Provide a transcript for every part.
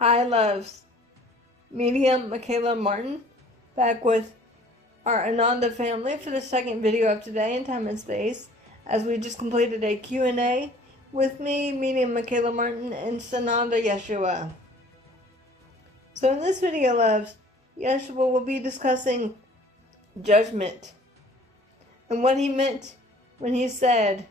Hi, loves. Medium Michaela Martin, back with our Ananda family for the second video of today in time and space, as we just completed a Q&A with me, Medium Michaela Martin, and Sananda Yeshua. So in this video, loves, Yeshua will be discussing judgment and what he meant when he said,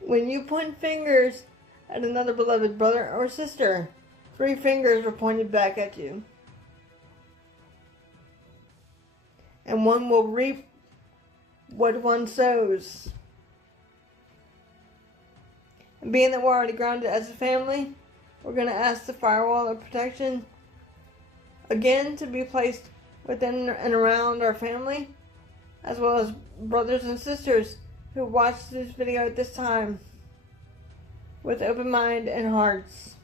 when you point fingers at another beloved brother or sister, 3 fingers are pointed back at you, and one will reap what one sows. And being that we're already grounded as a family, we're going to ask the firewall of protection again to be placed within and around our family, as well as brothers and sisters who watch this video at this time with open mind and hearts.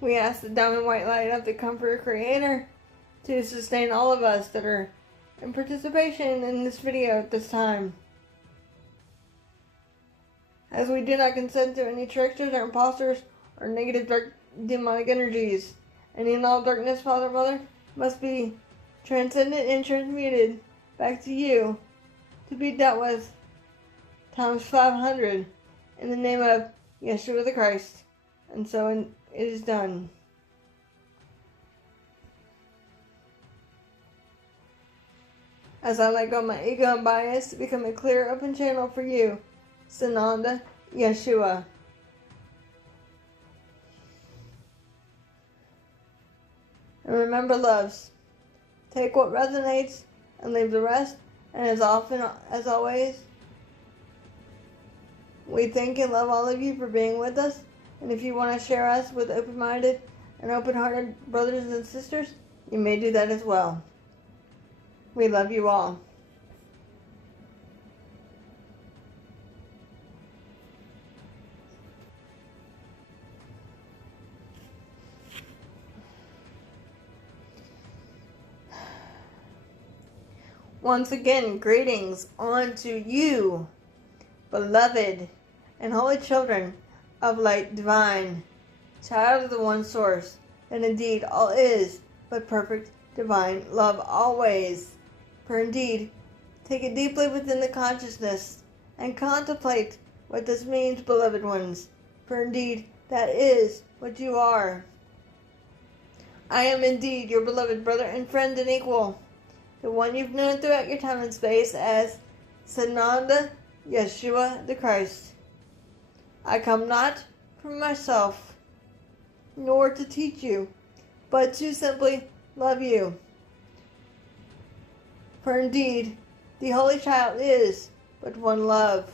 We ask the diamond white light of the Comforter Creator to sustain all of us that are in participation in this video at this time, as we do not consent to any tricksters or imposters or negative dark demonic energies. Any and all darkness, Father, Mother, must be transcended and transmuted back to you to be dealt with times 500 in the name of Yeshua the Christ. And so it is done. As I let go of my ego and bias to become a clear, open channel for you, Sananda Yeshua. And remember, loves, take what resonates and leave the rest. And as often as always, we thank and love all of you for being with us. And if you want to share us with open-minded and open-hearted brothers and sisters, you may do that as well. We love you all. Once again, greetings unto you, beloved and holy children of light divine, child of the one source, and indeed all is but perfect divine love always. For indeed, take it deeply within the consciousness and contemplate what this means, beloved ones. For indeed, that is what you are. I am indeed your beloved brother and friend and equal, the one you've known throughout your time and space as Sananda Yeshua the Christ. I come not from myself, nor to teach you, but to simply love you. For indeed, the Holy Child is but one love.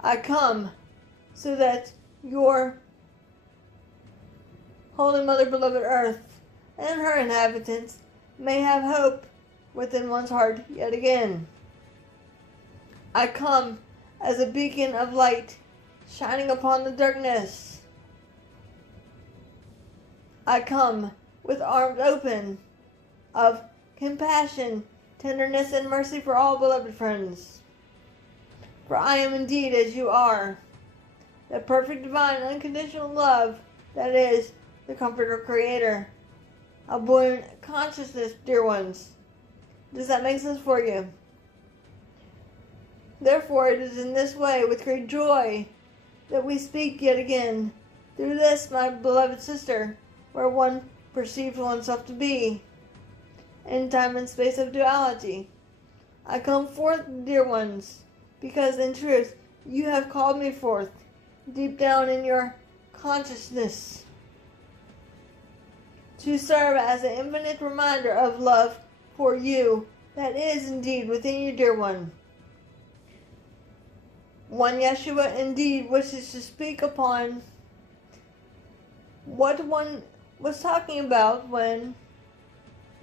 I come so that your Holy Mother, beloved Earth, and her inhabitants may have hope within one's heart yet again. I come as a beacon of light shining upon the darkness. I come with arms open of compassion, tenderness, and mercy for all beloved friends. For I am indeed as you are, the perfect divine unconditional love that is the Comforter Creator. A buoyant consciousness, dear ones. Does that make sense for you? Therefore, it is in this way, with great joy, that we speak yet again, through this, my beloved sister, where one perceives oneself to be, in time and space of duality. I come forth, dear ones, because in truth, you have called me forth, deep down in your consciousness, to serve as an infinite reminder of love for you that is indeed within you, dear one. One Yeshua indeed wishes to speak upon what one was talking about when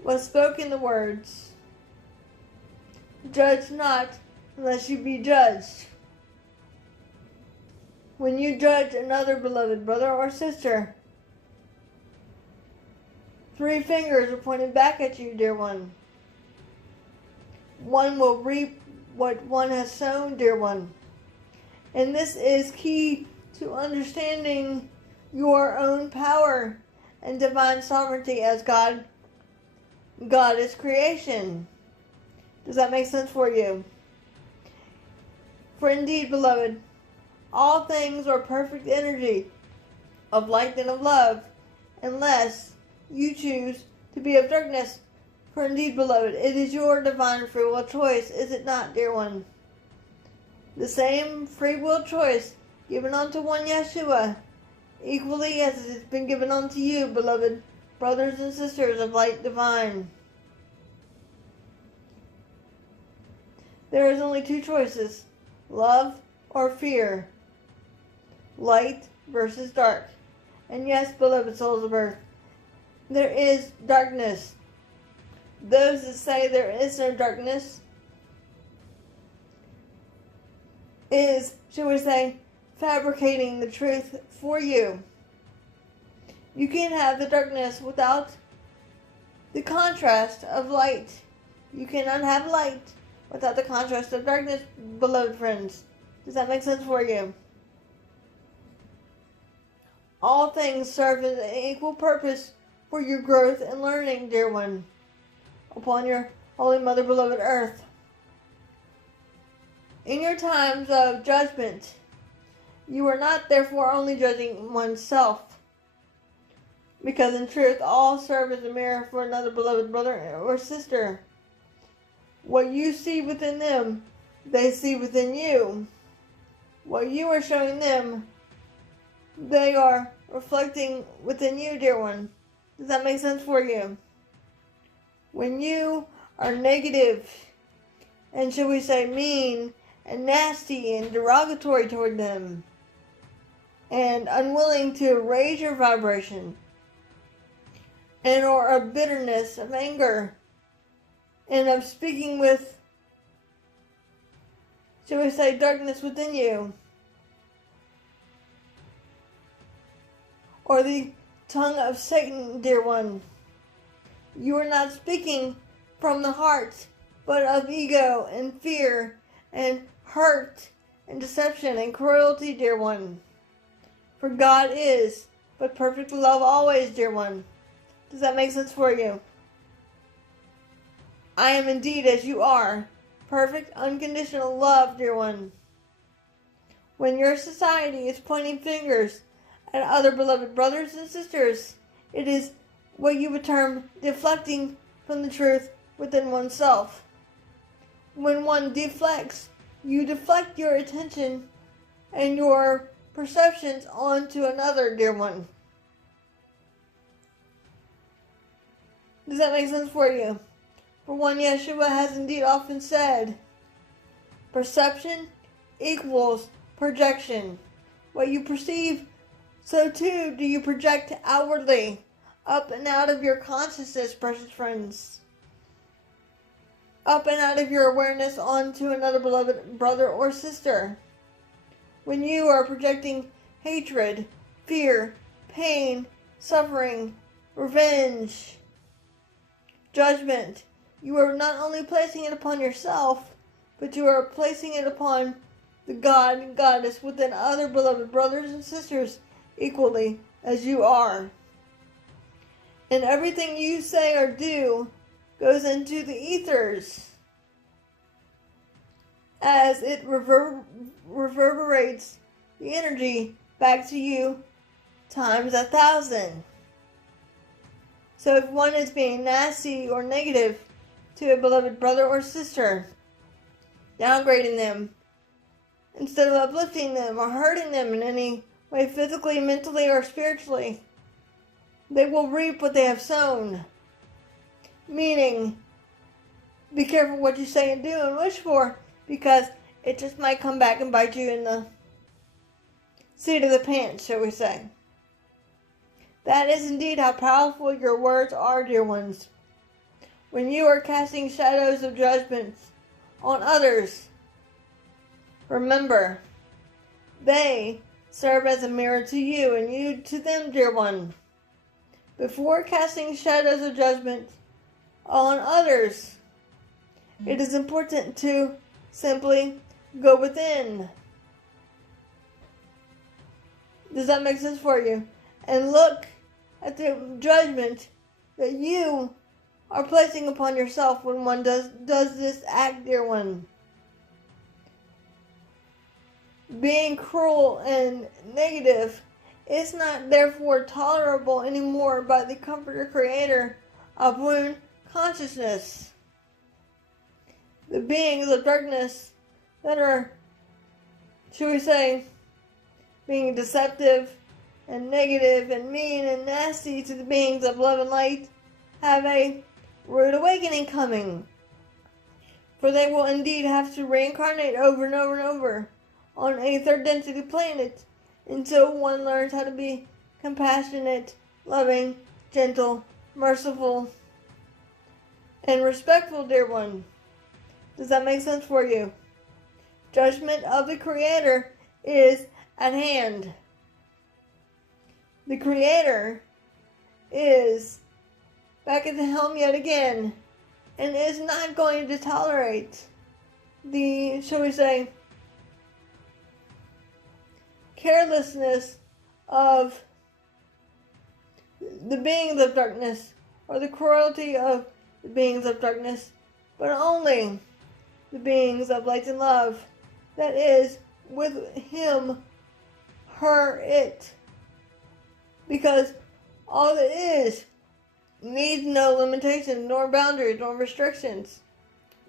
was spoken the words, judge not unless you be judged. When you judge another beloved brother or sister, 3 fingers are pointed back at you, dear one. One will reap what one has sown, dear one. And this is key to understanding your own power and divine sovereignty as God is creation. Does that make sense for you? For indeed, beloved, all things are perfect energy of light and of love, unless you choose to be of darkness. For indeed, beloved, it is your divine free will choice, is it not, dear one? The same free will choice given unto one Yeshua, equally as it has been given unto you, beloved brothers and sisters of light divine. There is only two choices, love or fear, light versus dark. And yes, beloved souls of earth, there is darkness. Those that say there is no darkness is, shall we say, fabricating the truth for you. You can't have the darkness without the contrast of light. You cannot have light without the contrast of darkness, beloved friends. Does that make sense for you? All things serve as an equal purpose for your growth and learning, dear one, upon your Holy Mother, beloved earth. In your times of judgment, you are not therefore only judging oneself, because in truth all serve as a mirror for another beloved brother or sister. What you see within them, they see within you. What you are showing them, they are reflecting within you, dear one. Does that make sense for you? When you are negative and, shall we say, mean and nasty and derogatory toward them and unwilling to raise your vibration, and or of bitterness, of anger, and of speaking with, shall we say, darkness within you, or the tongue of Satan, dear one, you are not speaking from the heart, but of ego and fear and hurt and deception and cruelty, dear one. For God is but perfect love always, dear one. Does that make sense for you? I am indeed as you are, perfect unconditional love, dear one. When your society is pointing fingers at other beloved brothers and sisters, it is what you would term deflecting from the truth within oneself. When one deflects, you deflect your attention and your perceptions onto another, dear one. Does that make sense for you? For one, Yeshua has indeed often said, perception equals projection. What you perceive, so too do you project outwardly, up and out of your consciousness, precious friends. Up and out of your awareness onto another beloved brother or sister. When you are projecting hatred, fear, pain, suffering, revenge, judgment, you are not only placing it upon yourself, but you are placing it upon the God and Goddess within other beloved brothers and sisters equally as you are. And everything you say or do goes into the ethers as it reverberates the energy back to you times 1,000. So if one is being nasty or negative to a beloved brother or sister, downgrading them instead of uplifting them or hurting them in any way, physically, mentally, or spiritually, they will reap what they have sown. Meaning, be careful what you say and do and wish for, because it just might come back and bite you in the seat of the pants, shall we say. That is indeed how powerful your words are, dear ones. When you are casting shadows of judgment on others, remember, they serve as a mirror to you and you to them, dear one. Before casting shadows of judgment on others, it is important to simply go within. Does that make sense for you? And look at the judgment that you are placing upon yourself when one does this act, dear one. Being cruel and negative is not therefore tolerable anymore by the Comforter Creator of wound consciousness. The beings of darkness that are, should we say, being deceptive and negative and mean and nasty to the beings of love and light have a rude awakening coming. For they will indeed have to reincarnate over and over and over on a third density planet until one learns how to be compassionate, loving, gentle, merciful, and respectful, dear one. Does that make sense for you? Judgment of the Creator is at hand. The Creator is back at the helm yet again and is not going to tolerate the, shall we say, carelessness of the beings of darkness or the cruelty of the beings of darkness, but only the beings of light and love that is with him, her, it. Because all that is needs no limitation, nor boundaries, nor restrictions.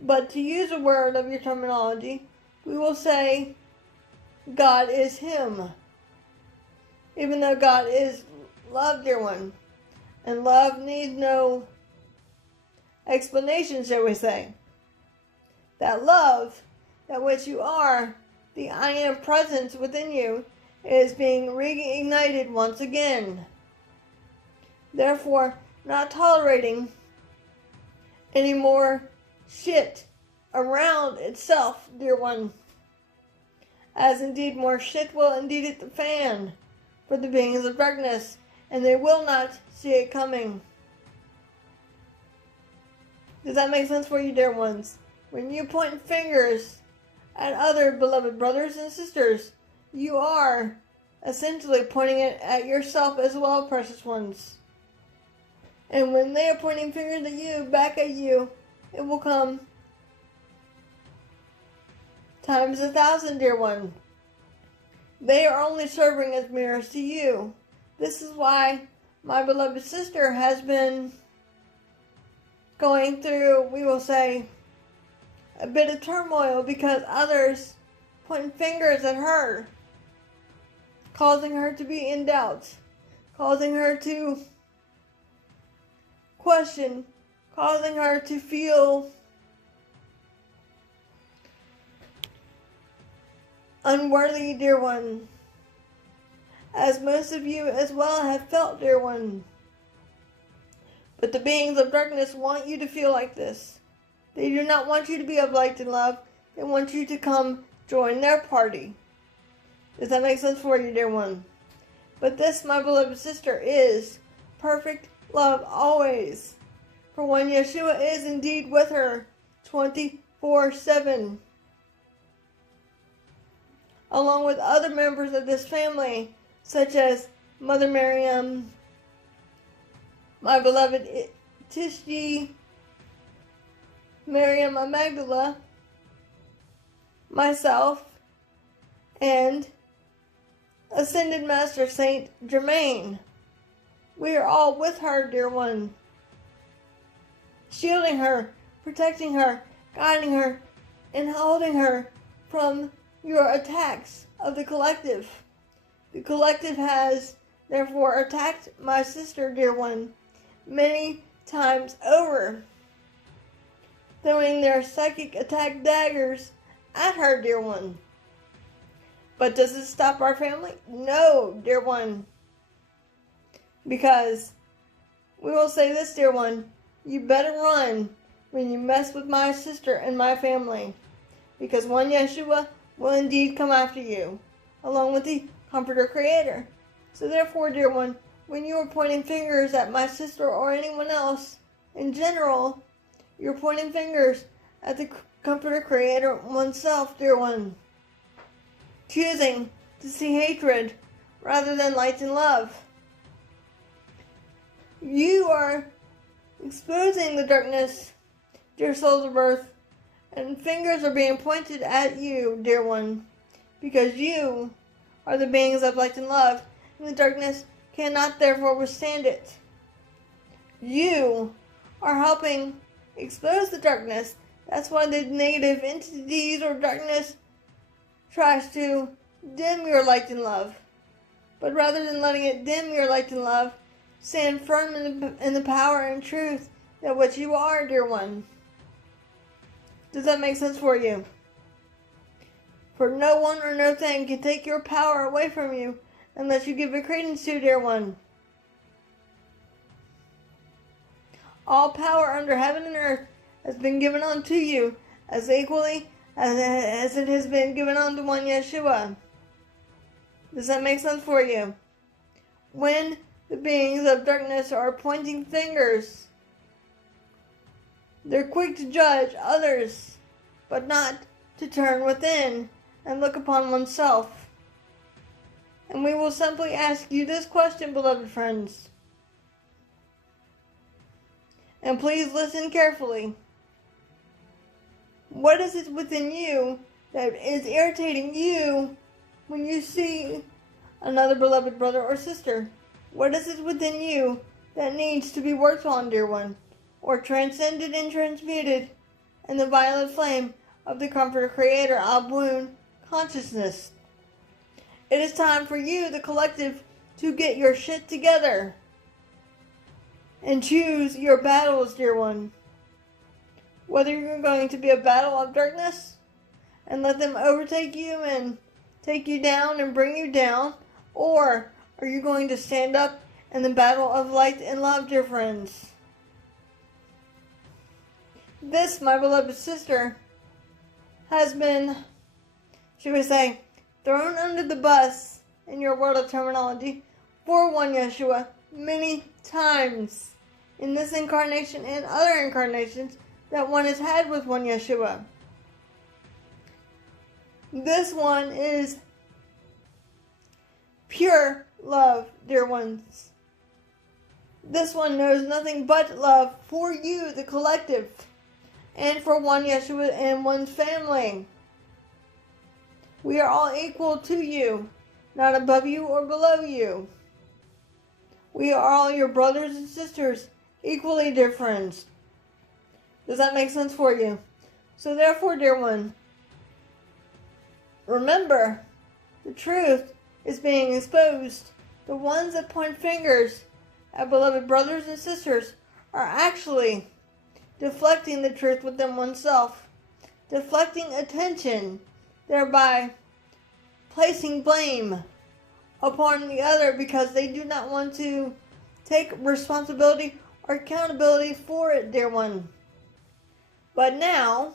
But to use a word of your terminology, we will say God is him. Even though God is love, dear one. And love needs no explanation, shall we say. That love, that which you are, the I am presence within you, is being reignited once again. Therefore, not tolerating any more shit around itself, dear one. As indeed more shit will indeed hit the fan for the beings of darkness, and they will not see it coming. Does that make sense for you, dear ones? When you point fingers at other beloved brothers and sisters, you are essentially pointing it at yourself as well, precious ones. And when they are pointing fingers at you, back at you, it will come times 1,000, dear one. They are only serving as mirrors to you. This is why my beloved sister has been going through, we will say, a bit of turmoil because others point fingers at her, causing her to be in doubt, causing her to question, causing her to feel unworthy, dear one, as most of you as well have felt, dear one. But the beings of darkness want you to feel like this. They do not want you to be of light and love. They want you to come join their party. Does that make sense for you, dear one? But this, my beloved sister, is perfect love always. For when Yeshua is indeed with her 24/7. Along with other members of this family, such as Mother Miriam, my beloved Tishji, Miriam Magdala, myself, and Ascended Master Saint Germain. We are all with her, dear one, shielding her, protecting her, guiding her, and holding her from your attacks of the collective. The collective has therefore attacked my sister, dear one, many times over, throwing their psychic attack daggers at her, dear one. But does it stop our family? No, dear one. Because we will say this, dear one, you better run when you mess with my sister and my family. Because one Yeshua will indeed come after you, along with the Comforter Creator. So therefore, dear one, when you are pointing fingers at my sister or anyone else in general, you're pointing fingers at the Comforter Creator oneself, dear one. Choosing to see hatred rather than light and love. You are exposing the darkness, dear souls of earth, and fingers are being pointed at you, dear one, because you are the beings of light and love, and the darkness cannot therefore withstand it. You are helping expose the darkness. That's why the negative entities or darkness tries to dim your light and love. But rather than letting it dim your light and love, stand firm in the power and truth that what you are, dear one. Does that make sense for you? For no one or no thing can take your power away from you unless you give it credence to, dear one. All power under heaven and earth has been given unto you as equally as it has been given unto one Yeshua. Does that make sense for you? When the beings of darkness are pointing fingers, they're quick to judge others, but not to turn within and look upon oneself. And we will simply ask you this question, beloved friends. And please listen carefully. What is it within you that is irritating you when you see another beloved brother or sister? What is it within you that needs to be worked on, dear one, or transcended and transmuted in the violet flame of the Comforter Creator Abun consciousness? It is time for you, the collective, to get your shit together and choose your battles, dear one. Whether you're going to be a battle of darkness and let them overtake you and take you down and bring you down, or are you going to stand up in the battle of light and love, dear friends? This, my beloved sister, has been, should we say, thrown under the bus in your world of terminology for one Yeshua many times in this incarnation and other incarnations that one has had with one Yeshua. This one is pure love, dear ones. This one knows nothing but love for you, the collective, and for one Yeshua and one's family. We are all equal to you, not above you or below you. We are all your brothers and sisters, equally, dear friends. Does that make sense for you? So therefore, dear one, remember, the truth is being exposed. The ones that point fingers at beloved brothers and sisters are actually deflecting the truth within oneself, deflecting attention, thereby placing blame upon the other because they do not want to take responsibility or accountability for it, dear one. But now,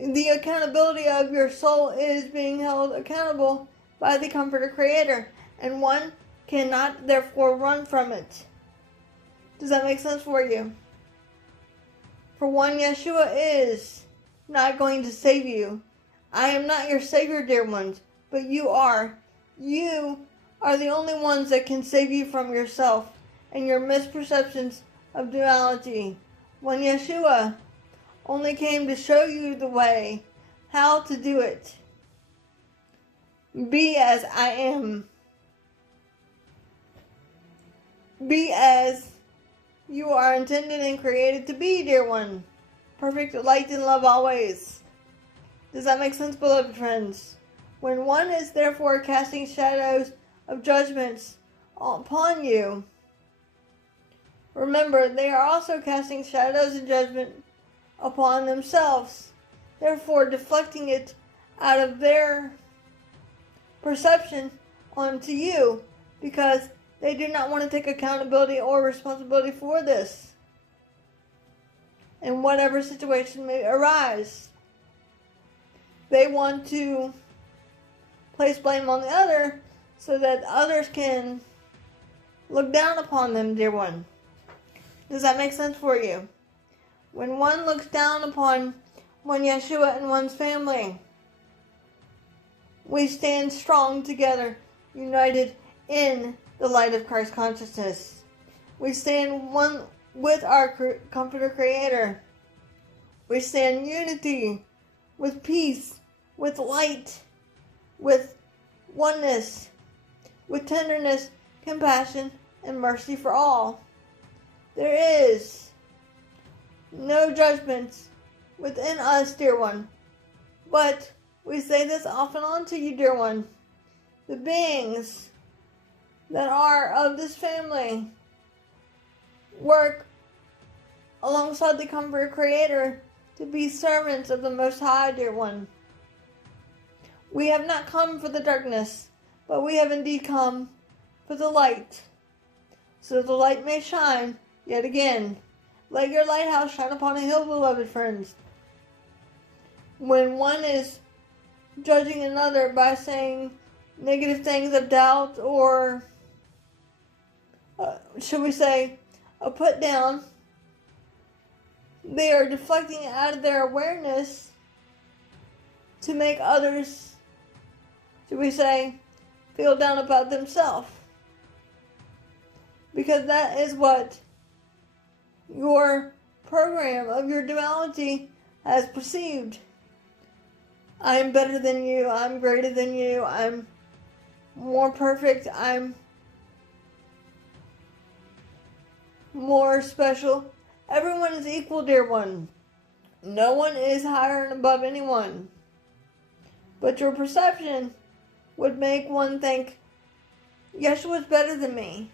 the accountability of your soul is being held accountable by the Comforter Creator, and one cannot therefore run from it. Does that make sense for you? For one, Yeshua is not going to save you. I am not your Savior, dear ones, but you are. You are the only ones that can save you from yourself and your misperceptions of duality. When Yeshua only came to show you the way, how to do it. Be as I am. Be as you are intended and created to be, dear one. Perfect light and love always. Does that make sense, beloved friends? When one is therefore casting shadows of judgments upon you, remember, they are also casting shadows of judgment upon themselves, therefore deflecting it out of their perception onto you, because they do not want to take accountability or responsibility for this in whatever situation may arise. They want to place blame on the other so that others can look down upon them, dear one. Does that make sense for you? When one looks down upon one Yeshua and one's family, We stand strong together, united in the light of Christ consciousness. We stand one with our Comforter Creator. We stand in unity, with peace, with light, with oneness, with tenderness, compassion, and mercy for all. There is no judgments within us, dear one. But we say this off and on to you, dear one. The beings that are of this family work alongside the Comforter Creator to be servants of the Most High, dear one. We have not come for the darkness, but we have indeed come for the light, so that the light may shine yet again. Let your lighthouse shine upon a hill, beloved friends. When one is judging another by saying negative things of doubt or, should we say, a put down, they are deflecting it out of their awareness to make others, should we say, feel down about themselves. Because that is what your program of your duality has perceived. I'm better than you, I'm greater than you, I'm more perfect, I'm more special. Everyone is equal, dear one. No one is higher and above anyone. But your perception would make one think, Yeshua is better than me,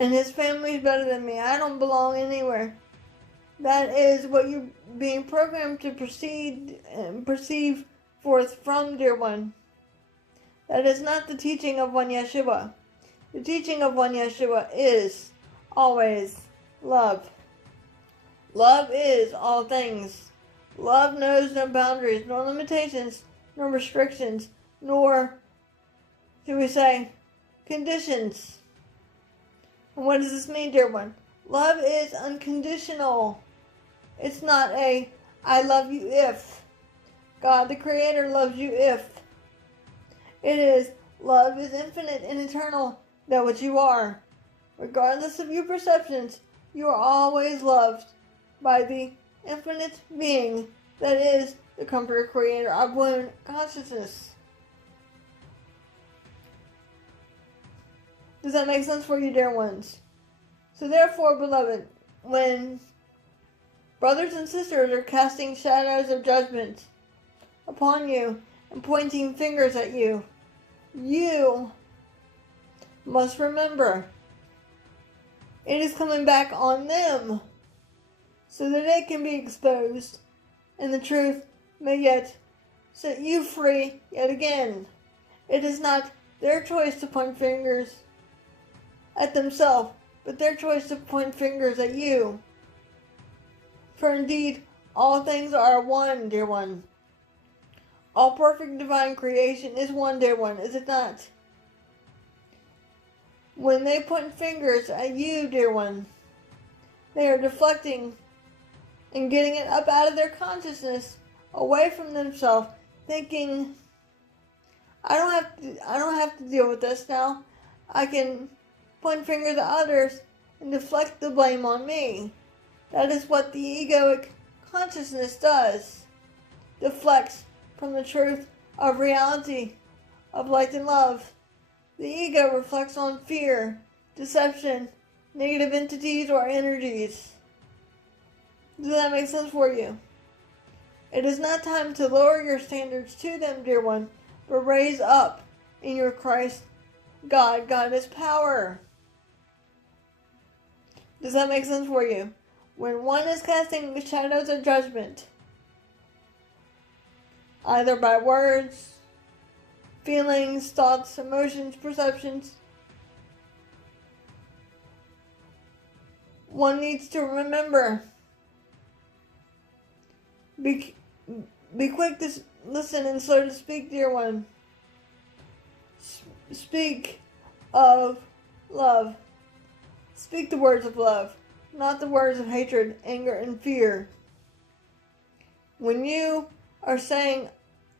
and his family is better than me. I don't belong anywhere. That is what you're being programmed to perceive forth from, dear one. That is not the teaching of one Yeshua. The teaching of one Yeshua is always love. Love is all things. Love knows no boundaries, nor limitations, nor restrictions, nor, should we say, conditions. And what does this mean, dear one? Love is unconditional. It's not a, I love you if. God the Creator loves you if. It is, love is infinite and eternal, that which you are. Regardless of your perceptions, you are always loved by the infinite being that is the Comforter Creator of one consciousness. Does that make sense for you, dear ones? So therefore, beloved, when brothers and sisters are casting shadows of judgment upon you and pointing fingers at you, you must remember it is coming back on them so that it can be exposed and the truth may yet set you free yet again. It is not their choice to point fingers at themselves, but their choice to point fingers at you. For indeed, all things are one, dear one. All perfect divine creation is one, dear one, is it not? When they point fingers at you, dear one, they are deflecting and getting it up out of their consciousness, away from themselves, thinking, I don't have to deal with this now. I can point fingers at others and deflect the blame on me. That is what the egoic consciousness does. Deflects from the truth of reality, of light and love. The ego reflects on fear, deception, negative entities or energies. Does that make sense for you? It is not time to lower your standards to them, dear one, but raise up in your Christ God. God is power. Does that make sense for you? When one is casting the shadows of judgment, either by words, feelings, thoughts, emotions, perceptions, one needs to remember, be quick to listen and slow to speak, dear one. Speak of love. Speak the words of love, not the words of hatred, anger, and fear. When you are saying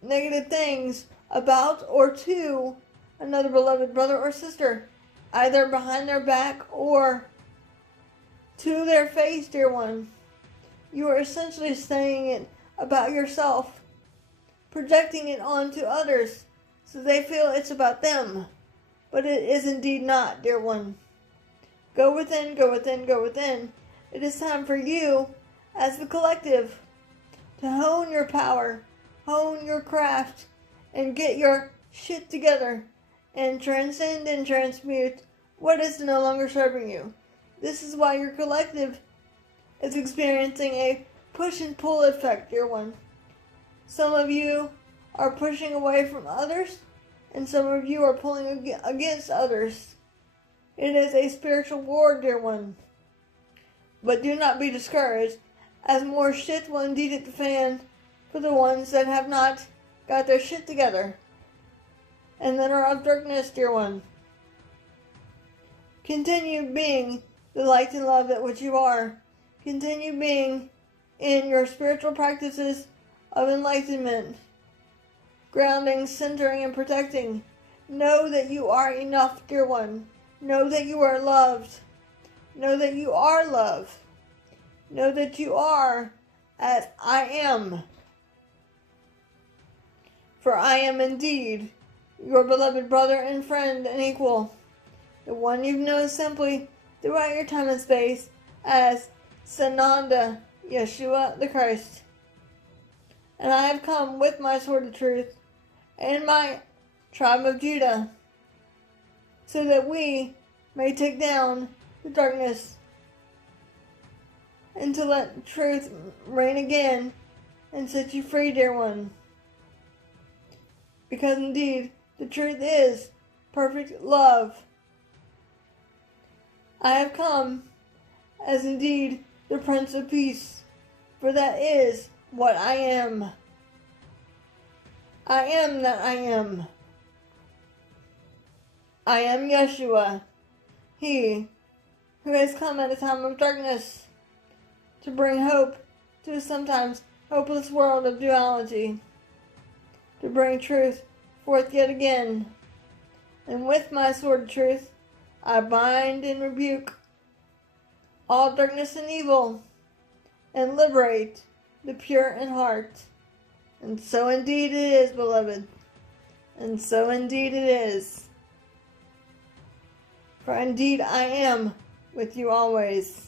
negative things about or to another beloved brother or sister, either behind their back or to their face, dear one. You are essentially saying it about yourself, projecting it onto others so they feel it's about them. But it is indeed not, dear one. Go within, go within, go within. It is time for you, as the collective, to hone your power, hone your craft, and get your shit together, and transcend and transmute what is no longer serving you. This is why your collective is experiencing a push and pull effect, dear one. Some of you are pushing away from others, and some of you are pulling against others. It is a spiritual war, dear one. But do not be discouraged, as more shit will indeed hit the fan for the ones that have not got their shit together, and that are of darkness, dear one. Continue being the light and love that which you are. Continue being in your spiritual practices of enlightenment, grounding, centering, and protecting. Know that you are enough, dear one. Know that you are loved. Know that you are love. Know that you are as I am. For I am indeed your beloved brother and friend and equal, the one you've known simply throughout your time and space as Sananda, Yeshua the Christ. And I have come with my sword of truth and my tribe of Judah, so that we may take down the darkness, and to let truth reign again and set you free, dear one. Because indeed, the truth is perfect love. I have come as indeed the Prince of Peace, for that is what I am. I am that I am. I am Yeshua, he who has come at a time of darkness to bring hope to a sometimes hopeless world of duality, to bring truth forth yet again. And with my sword of truth, I bind and rebuke all darkness and evil, and liberate the pure in heart. And so indeed it is, beloved. And so indeed it is. For indeed I am with you always.